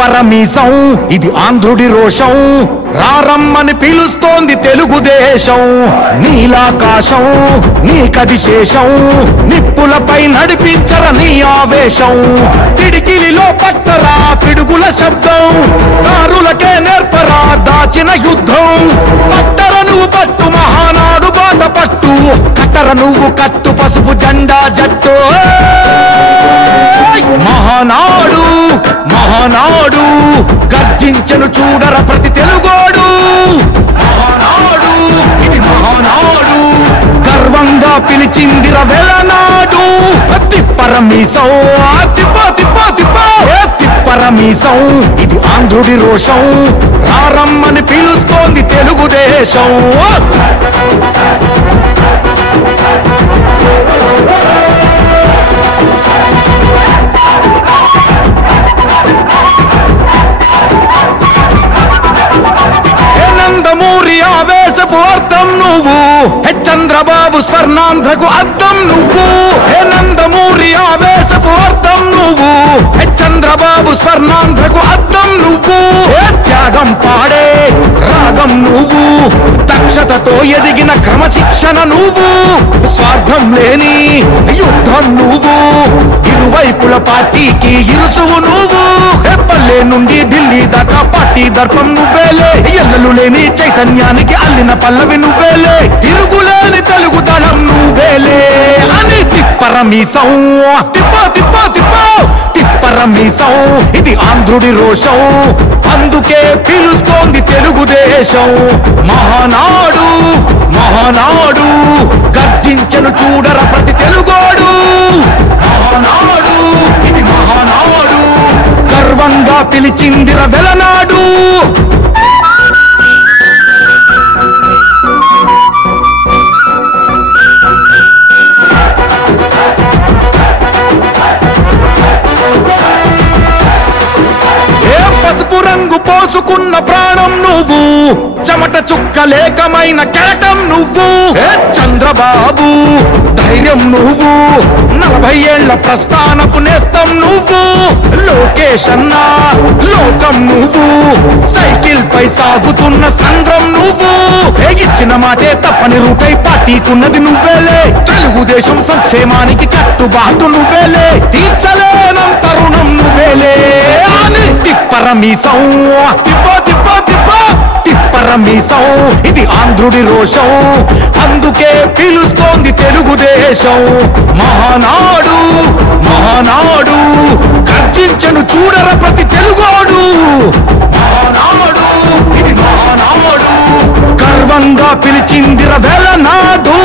తిప్పరమీసం ఇది ఆంధ్రుడి రోషం రారమ్మని పిలుస్తోంది తెలుగుదేశం నీలాకాశం నీకది శేషం నిప్పులపై నడిపించర నీ ఆవేశం పిడికిలిలో పట్టరా పిడుగుల శబ్దం దారులకే నేర్పరా దాచిన యుద్ధం పట్టర నువ్వు పట్టు మహానాడు బాట పట్టు కట్టర నువ్వు కట్టు పసుపు జెండా జట్టు మహానాడు మహానాడు గర్జించను చూడర ప్రతి తెలుగోడు మహానాడు ఇది మహానాడు గర్వంగా పిలిచిందిర వెలనాడు తిప్పరమీసం తిప్పరమీసం ఇది ఆంధ్రుడి రోషం రారమ్మని పిలుస్తోంది తెలుగుదేశం నందమూరి ఆవేశపు అర్థం నువ్వు చంద్రబాబు స్వర్ణాంధ్రకు అర్థం నువ్వు నందమూరి ఆవేశపు అర్థం నువ్వు చంద్రబాబు స్వర్ణాంధ్రకు అర్థం నువ్వు త్యాగం పాడే రాగం నువ్వు దక్షతతో ఎదిగిన క్రమశిక్షణ నువ్వు స్వార్థం లేని యుద్ధం నువ్వు ఇరువైపుల పార్టీకి ఇరుసువు నువ్వు పల్లె నుండి ఢిల్లీ దాకా పార్టీ దర్పం నువ్వేలే ఎల్లలు లేని చైతన్యానికి అల్లిన పల్లవి నువ్వేలే తిరుగులేని తెలుగు దళం నువ్వేలే అని తిప్పరమీసం తిప్పరమీసం ఇది ఆంధ్రుడి రోషం అందుకే పిలుస్తోంది తెలుగుదేశం మహానాడు మహానాడు గర్జించను చూడర ప్రతి తెలుగోడు మహానాడు ఇది మహానాడు గర్వంగా పిలిచిందిర వెలనాడు పసుపు రంగు పోసుకున్న ప్రాణం నువ్వు చెమట చుక్కలేకమైన కెరటం నువ్వు చంద్రబాబు ధైర్యం నువ్వు 40 ఏళ్ల ప్రస్థానపు నేస్తం నువ్వు లోకేష్ అన్న లోకం నువ్వు సైకిల్ పై సాగుతున్న సంద్రం నువ్వు ఇచ్చిన మాటే తప్పని రూపై పార్టీకున్నది నువ్వేలే తెలుగుదేశం సంక్షేమానికి కట్టుబాటు నువ్వేలే తీర్చలేనంత రుణం నువ్వేలే అని తిప్పరమీసం తిప్పరమీసం ఇది ఆంధ్రుడి రోషం అందుకే పిలుస్తోంది తెలుగుదేశం మహానాడు మహానాడు గర్జించను చూడర ప్రతి తెలుగోడు మహానాడు ఇది మహానాడు గర్వంగా పిలిచిందిర వెలనాడు